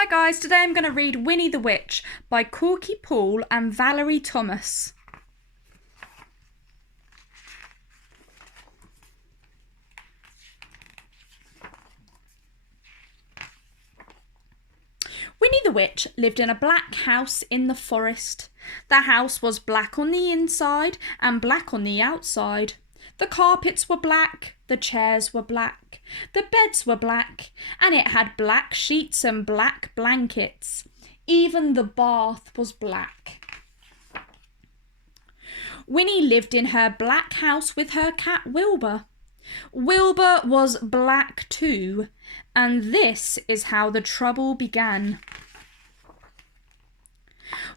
Hi guys, today I'm going to read Winnie the Witch by Korky Paul and Valerie Thomas. Winnie the Witch lived in a black house in the forest. The house was black on the inside and black on the outside. The carpets were black, the chairs were black, the beds were black, and it had black sheets and black blankets. Even the bath was black. Winnie lived in her black house with her cat Wilbur. Wilbur was black too, and this is how the trouble began.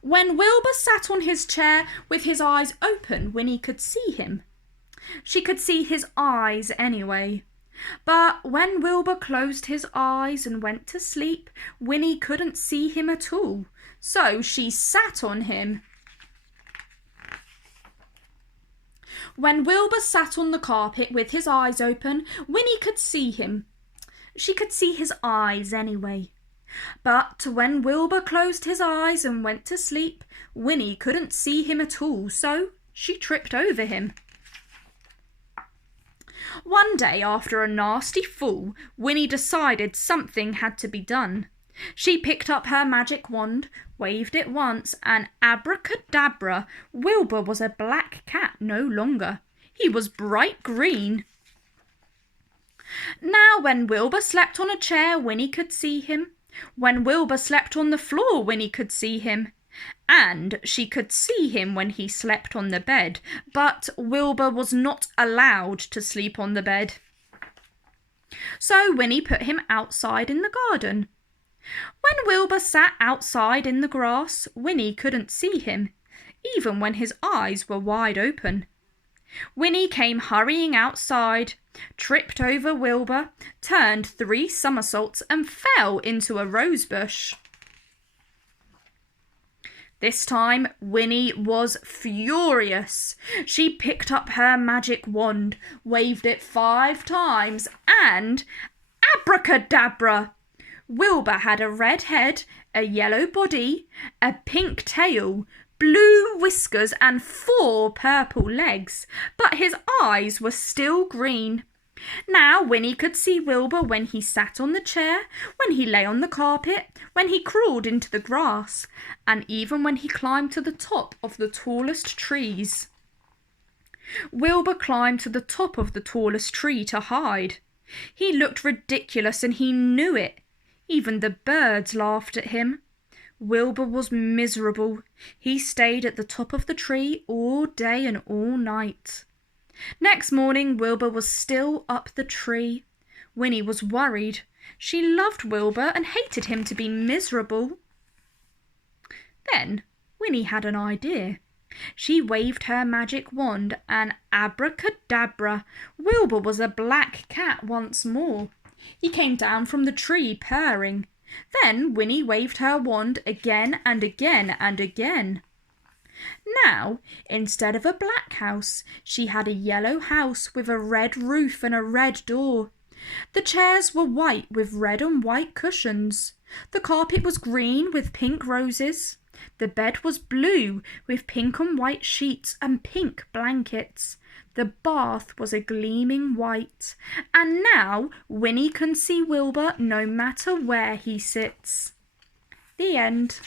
When Wilbur sat on his chair with his eyes open, Winnie could see him. She could see his eyes anyway. But when Wilbur closed his eyes and went to sleep, Winnie couldn't see him at all, so she sat on him. When Wilbur sat on the carpet with his eyes open, Winnie could see him. She could see his eyes anyway. But when Wilbur closed his eyes and went to sleep, Winnie couldn't see him at all, so she tripped over him. One day, after a nasty fall, Winnie decided something had to be done. She picked up her magic wand, waved it once, and abracadabra, Wilbur was a black cat no longer. He was bright green. Now, when Wilbur slept on a chair, Winnie could see him. When Wilbur slept on the floor, Winnie could see him. And she could see him when he slept on the bed, but Wilbur was not allowed to sleep on the bed. So Winnie put him outside in the garden. When Wilbur sat outside in the grass, Winnie couldn't see him, even when his eyes were wide open. Winnie came hurrying outside, tripped over Wilbur, turned 3 somersaults and fell into a rose bush. This time, Winnie was furious. She picked up her magic wand, waved it 5 times, and abracadabra! Wilbur had a red head, a yellow body, a pink tail, blue whiskers, and 4 purple legs, but his eyes were still green. Now Winnie could see Wilbur when he sat on the chair, when he lay on the carpet, when he crawled into the grass, and even when he climbed to the top of the tallest trees. Wilbur climbed to the top of the tallest tree to hide. He looked ridiculous and he knew it. Even the birds laughed at him. Wilbur was miserable. He stayed at the top of the tree all day and all night. Next morning, Wilbur was still up the tree. Winnie was worried. She loved Wilbur and hated him to be miserable. Then Winnie had an idea. She waved her magic wand and abracadabra, Wilbur was a black cat once more. He came down from the tree purring. Then Winnie waved her wand again and again and again. Now, instead of a black house, she had a yellow house with a red roof and a red door. The chairs were white with red and white cushions. The carpet was green with pink roses. The bed was blue with pink and white sheets and pink blankets. The bath was a gleaming white. And now Winnie can see Wilbur no matter where he sits. The end.